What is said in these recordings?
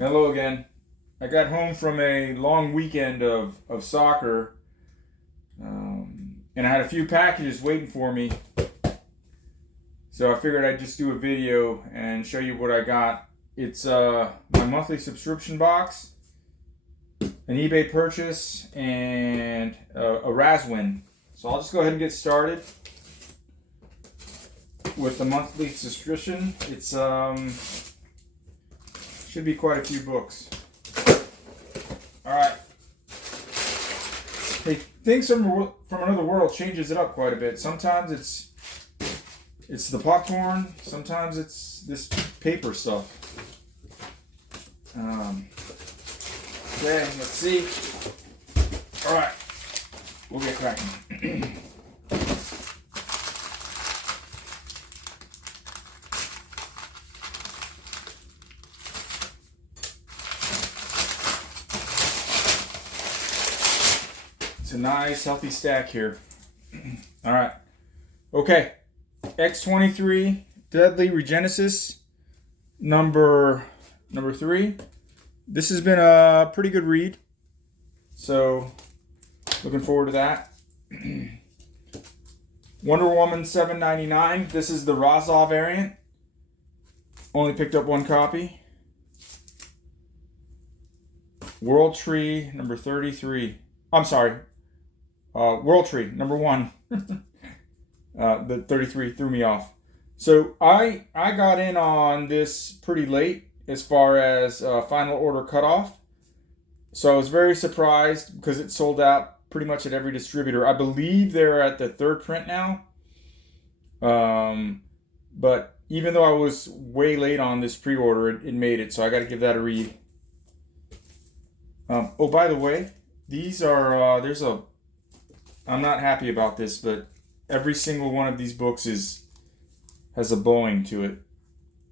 Hello again. I got home from a long weekend of soccer, and I had a few packages waiting for me. So I figured I'd just do a video and show you what I got. It's my monthly subscription box, an eBay purchase, and a RAZZ win. So I'll just go ahead and get started with the monthly subscription. It's should be quite a few books. Alright. Hey, things from another world changes it up quite a bit. Sometimes it's the popcorn, sometimes it's this paper stuff. Okay, let's see. Alright, we'll get cracking. It's a nice, healthy stack here. All right. Okay. X-23 Deadly Regenesis number 3. This has been a pretty good read. So, looking forward to that. Wonder Woman 7.99. This is the RAZZ variant. Only picked up one copy. World Tree number 33. I'm sorry. World Tree, number 1. The 33 threw me off. So I got in on this pretty late as far as final order cutoff. So I was very surprised because it sold out pretty much at every distributor. I believe they're at the 3rd print now. But even though I was way late on this pre-order, it made it. So I got to give that a read. Oh, by the way, these are, I'm not happy about this, but every single one of these books has a bowing to it.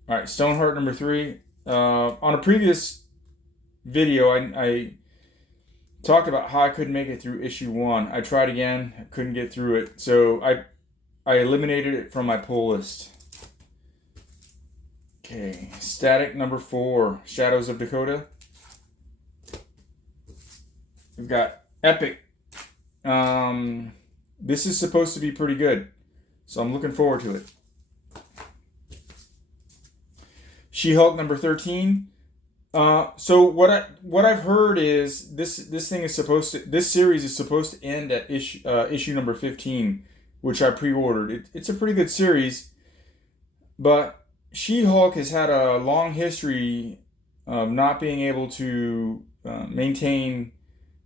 All right, Stoneheart number 3. On a previous video, I talked about how I couldn't make it through issue 1. I tried again, I couldn't get through it, so I eliminated it from my pull list. Okay, Static number 4, Shadows of Dakota. We've got Epic. This is supposed to be pretty good, so I'm looking forward to it. She-Hulk number 13. So what I've heard is this series is supposed to end at issue number 15, which I pre-ordered. It's a pretty good series, but She-Hulk has had a long history of not being able to maintain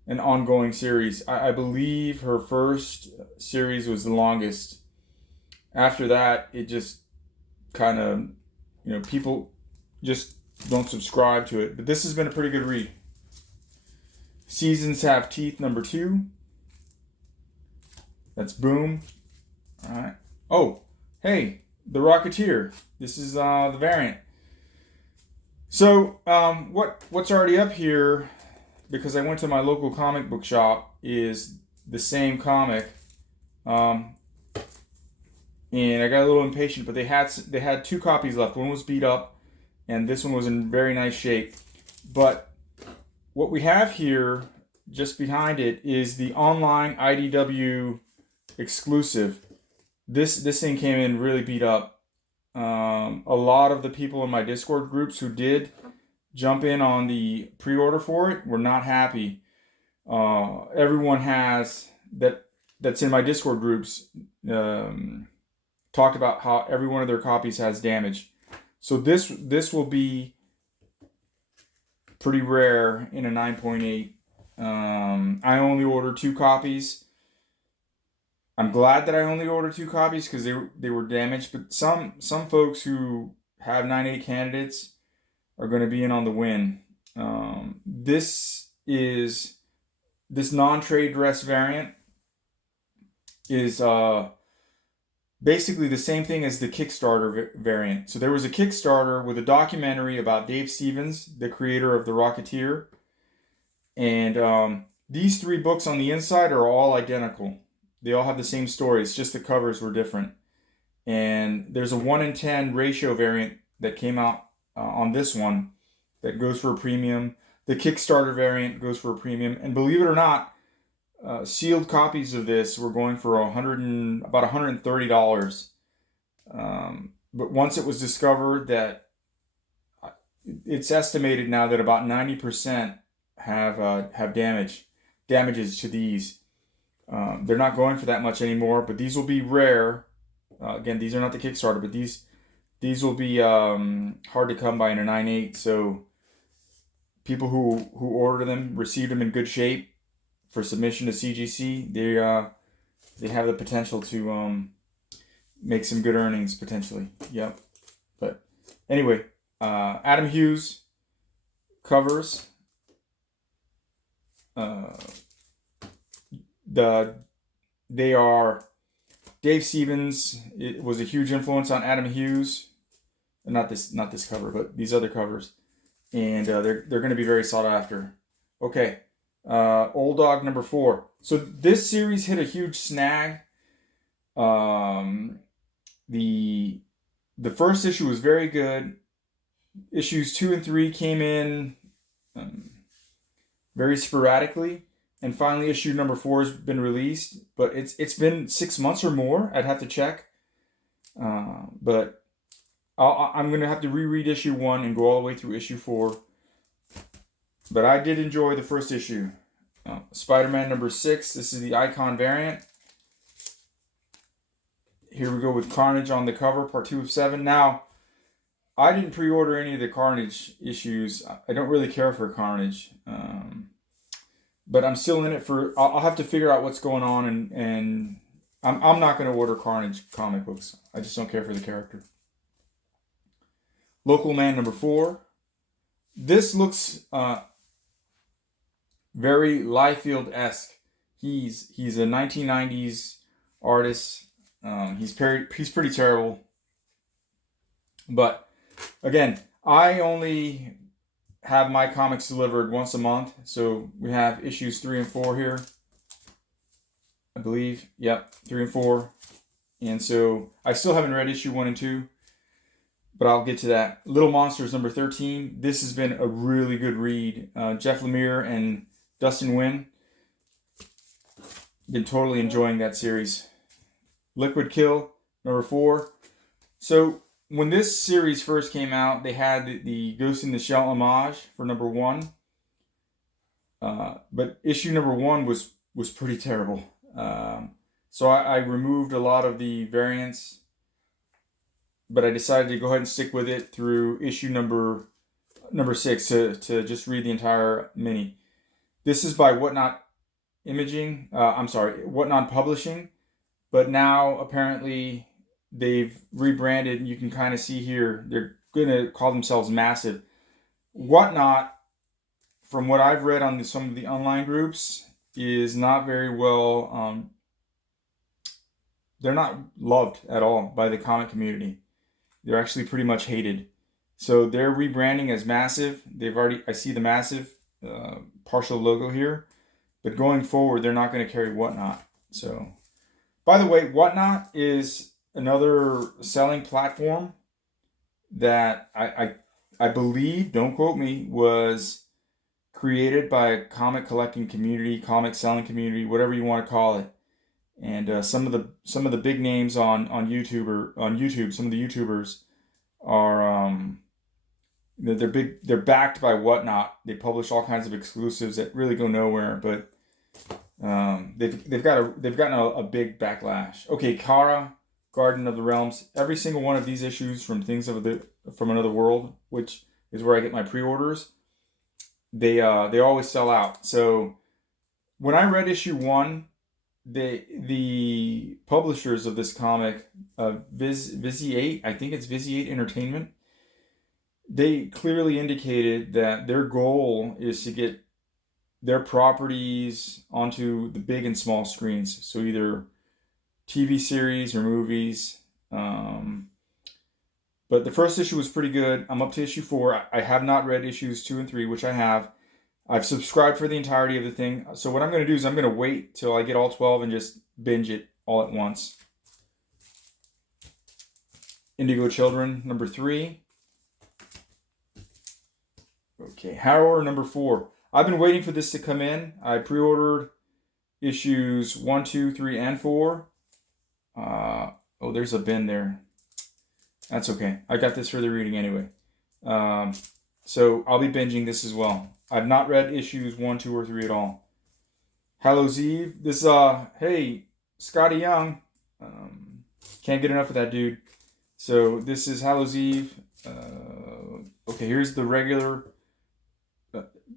an ongoing series. I believe her first series was the longest. After that, it just kind of, people just don't subscribe to it. But this has been a pretty good read. Seasons Have Teeth number 2. That's Boom. All right. Oh, hey, The Rocketeer. This is the variant. So what's already up here, because I went to my local comic book shop, is the same comic. And I got a little impatient, but they had 2 copies left. One was beat up, and this one was in very nice shape. But what we have here, just behind it, is the online IDW exclusive. This thing came in really beat up. A lot of the people in my Discord groups who did jump in on the pre-order for it were not happy. Everyone that's in my Discord groups talked about how every one of their copies has damage. So this will be pretty rare in a 9.8. I only ordered 2 copies. I'm glad that I only ordered 2 copies because they were damaged. But some folks who have 9.8 candidates are going to be in on the win. This non-trade dress variant is basically the same thing as the Kickstarter variant. So there was a Kickstarter with a documentary about Dave Stevens, the creator of The Rocketeer. And these 3 books on the inside are all identical. They all have the same story. It's just the covers were different. And there's a 1 in 10 ratio variant that came out on this one. that goes for a premium. The Kickstarter variant goes for a premium. And believe it or not, sealed copies of this were going for about $130. But once it was discovered that it's estimated now that about 90% have damages to these. They're not going for that much anymore, but these will be rare. Again, these are not the Kickstarter, but these will be hard to come by in a 9.8. So people who order them, receive them in good shape for submission to CGC, they have the potential to make some good earnings potentially. Yep. But anyway, Adam Hughes covers. They are Dave Stevens. It was a huge influence on Adam Hughes. Not this cover, but these other covers, and they're going to be very sought after. Okay, Old Dog number 4. So this series hit a huge snag. The first issue was very good. Issues 2 and 3 came in very sporadically, and finally issue number 4 has been released. But it's been 6 months or more. I'd have to check. But I'm going to have to reread issue 1 and go all the way through issue 4. But I did enjoy the first issue. Spider-Man number 6. This is the Icon variant. Here we go with Carnage on the cover, part 2 of 7. Now, I didn't pre-order any of the Carnage issues. I don't really care for Carnage. But I'm still in it for... I'll have to figure out what's going on, and I'm not going to order Carnage comic books. I just don't care for the character. Local Man number 4. This looks very Liefeld-esque. He's a 1990s artist. He's pretty terrible. But again, I only have my comics delivered once a month. So we have issues 3 and 4 here. I believe. Yep, 3 and 4. And so I still haven't read issue 1 and 2. But I'll get to that. Little Monsters number 13. This has been a really good read. Jeff Lemire and Dustin Nguyen. Been totally enjoying that series. Liquid Kill number 4. So when this series first came out, they had the Ghost in the Shell homage for number 1. But issue number 1 was pretty terrible. So I removed a lot of the variants, but I decided to go ahead and stick with it through issue number 6 to just read the entire mini. This is by Whatnot Whatnot Publishing, but now apparently they've rebranded. You can kind of see here they're going to call themselves Massive. Whatnot, from what I've read on some of the online groups, is not very well. They're not loved at all by the comic community. They're actually pretty much hated. So they're rebranding as Massive. I see the Massive partial logo here, but going forward, they're not going to carry Whatnot. So, by the way, Whatnot is another selling platform that I believe, don't quote me, was created by a comic collecting community, comic selling community, whatever you want to call it. And some of the big names on YouTube, some of the YouTubers are they're backed by Whatnot. They publish all kinds of exclusives that really go nowhere, but they've gotten a big backlash. Okay, Kara, Garden of the Realms. Every single one of these issues from from Another World, which is where I get my pre-orders, they always sell out. So when I read issue 1, the publishers of this comic, Viziate, I think it's Viziate Entertainment, they clearly indicated that their goal is to get their properties onto the big and small screens. So either TV series or movies. But the first issue was pretty good. I'm up to issue 4. I have not read issues 2 and 3, which I have. I've subscribed for the entirety of the thing. So what I'm going to do is I'm going to wait till I get all 12 and just binge it all at once. Indigo Children, number 3. Okay, Harrower number 4. I've been waiting for this to come in. I pre-ordered issues 1, 2, 3, and 4. Oh, there's a bin there. That's okay. I got this for the reading anyway. So I'll be binging this as well. I've not read issues 1, 2, or 3 at all. Hallows Eve. This hey, Scotty Young. Can't get enough of that dude. So this is Hallows Eve. Okay, here's the regular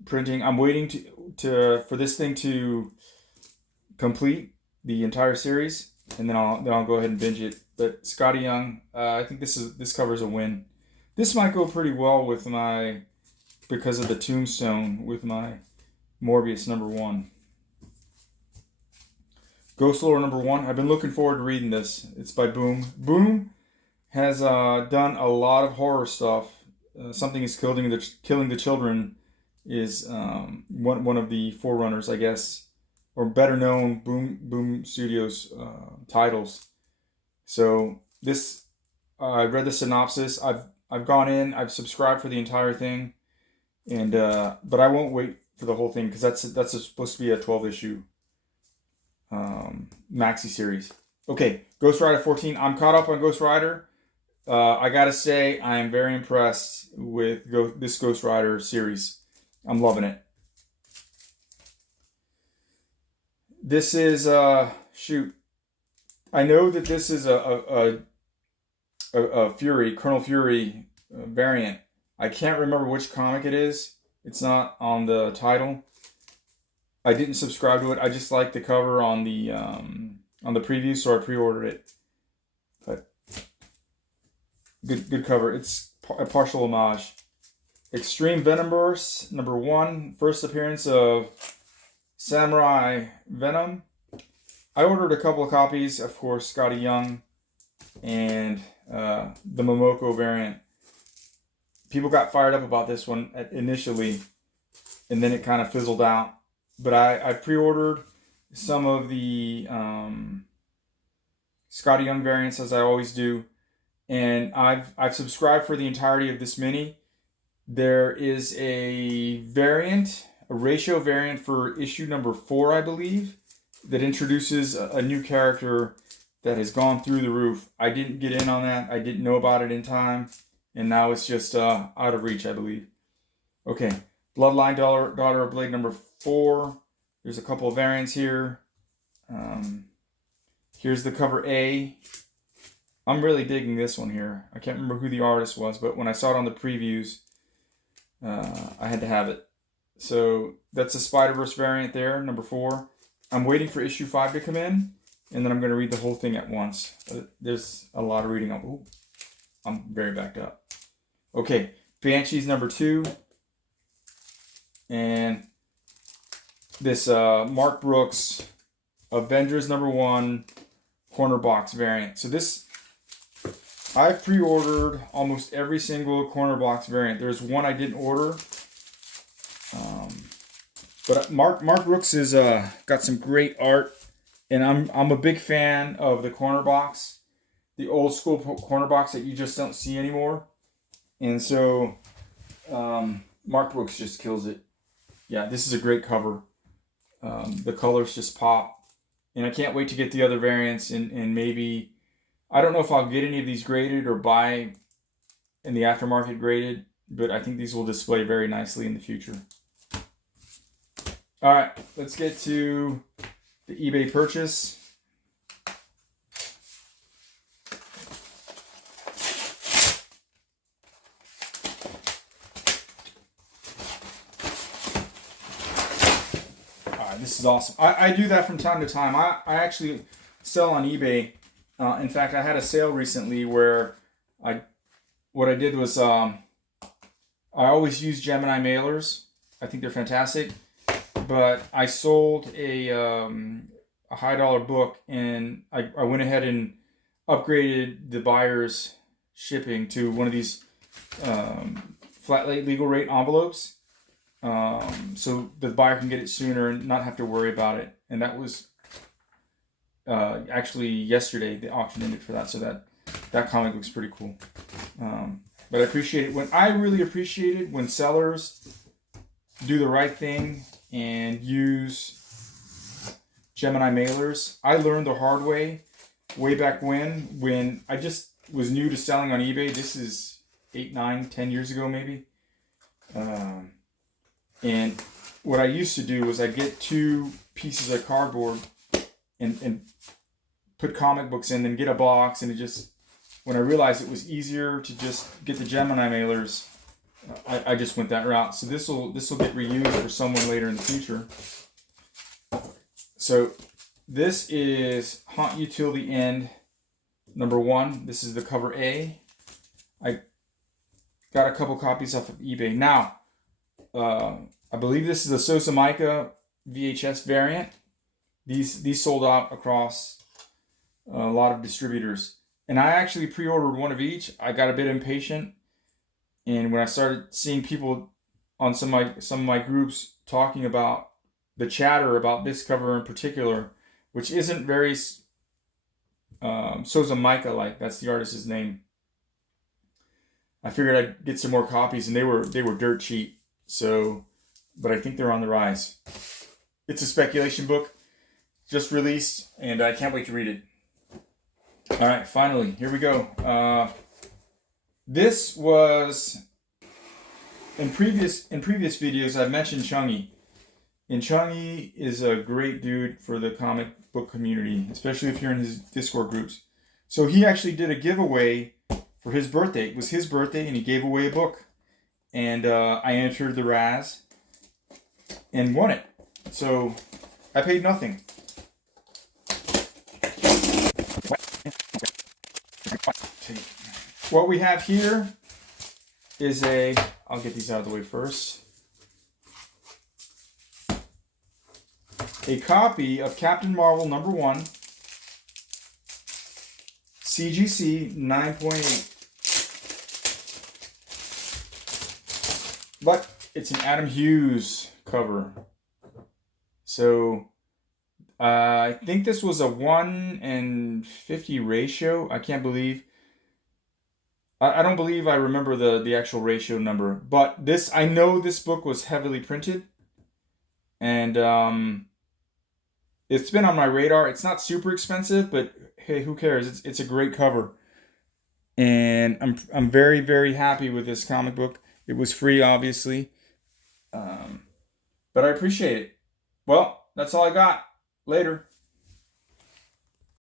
printing. I'm waiting for this thing to complete the entire series, and then I'll go ahead and binge it. But Scotty Young, I think this covers a win. This might go pretty well with because of the tombstone with my Morbius number 1. Ghost Lore number 1. I've been looking forward to reading this. It's by Boom. Boom has done a lot of horror stuff. Something is killing the children is one of the forerunners, I guess, or better known Boom Studios titles. So this, I read the synopsis. I've gone in. I've subscribed for the entire thing, and but I won't wait for the whole thing because that's supposed to be a 12-issue maxi series. Okay, Ghost Rider 14. I'm caught up on Ghost Rider. I gotta say, I am very impressed with this Ghost Rider series. I'm loving it. This is shoot. I know that this is a Fury, Colonel Fury variant. I can't remember which comic it is. It's not on the title. I didn't subscribe to it. I just liked the cover on the preview, so I pre-ordered it. But good cover. It's a partial homage. Extreme Venomverse number 1. First appearance of Samurai Venom. I ordered a couple of copies, of course, Scotty Young and the Momoko variant. People got fired up about this one initially, and then it kind of fizzled out. But I pre-ordered some of the Scotty Young variants, as I always do, and I've subscribed for the entirety of this mini. There is a ratio variant for issue number 4, I believe, that introduces a new character that has gone through the roof. I didn't get in on that. I didn't know about it in time, and now it's just out of reach, I believe. Okay, Bloodline Daughter of Blade number 4. There's a couple of variants here. Here's the cover A. I'm really digging this one here. I can't remember who the artist was, but when I saw it on the previews, I had to have it. So that's a Spider-Verse variant there, number 4. I'm waiting for issue 5 to come in, and then I'm going to read the whole thing at once. There's a lot of reading. Ooh, I'm very backed up. Okay, Banshees number 2. And this Mark Brooks Avengers number 1 corner box variant. So this, I've pre-ordered almost every single corner box variant. There's one I didn't order. But Mark Brooks has got some great art, and I'm a big fan of the corner box, the old school corner box that you just don't see anymore. And so Mark Brooks just kills it. Yeah, this is a great cover. The colors just pop, and I can't wait to get the other variants, and maybe, I don't know if I'll get any of these graded or buy in the aftermarket graded, but I think these will display very nicely in the future. All right, let's get to the eBay purchase. All right, this is awesome. I do that from time to time. I actually sell on eBay. In fact, I had a sale recently where what I did was I always use Gemini mailers. I think they're fantastic. But I sold a high dollar book, and I went ahead and upgraded the buyer's shipping to one of these flat rate legal rate envelopes, so the buyer can get it sooner and not have to worry about it. And that was actually yesterday the auction ended for that, so that comic looks pretty cool. But I appreciate it I really appreciate it when sellers do the right thing and use Gemini mailers. I learned the hard way back when I just was new to selling on eBay. This is 8, 9, 10 years ago maybe. And what I used to do was I'd get 2 pieces of cardboard and put comic books in, then get a box, and it just, when I realized it was easier to just get the Gemini mailers, I just went that route. So this will get reused for someone later in the future. So this is Haunt You Till the End, #1. This is the cover A. I got a couple copies off of eBay. Now, I believe this is a Sosa Mica VHS variant. These sold out across a lot of distributors. And I actually pre-ordered one of each. I got a bit impatient. And when I started seeing people on some of my groups talking about the chatter about this cover in particular, which isn't very Sosa Mica like, that's the artist's name. I figured I'd get some more copies, and they were dirt cheap. So, but I think they're on the rise. It's a speculation book, just released, and I can't wait to read it. All right, finally, here we go. This was in previous videos I've mentioned Chungy, and Chungy is a great dude for the comic book community, especially if you're in his Discord groups. So he actually did a giveaway for his birthday. It was his birthday, and he gave away a book, and I entered the RAZZ and won it. So I paid nothing. What we have here is I'll get these out of the way first. A copy of Captain Marvel #1, CGC 9.8. But it's an Adam Hughes cover. So I think this was a 1:50 ratio. I can't believe. I don't believe I remember the actual ratio number. But I know this book was heavily printed. And it's been on my radar. It's not super expensive, but hey, who cares? It's a great cover. And I'm very, very happy with this comic book. It was free, obviously. But I appreciate it. Well, that's all I got. Later.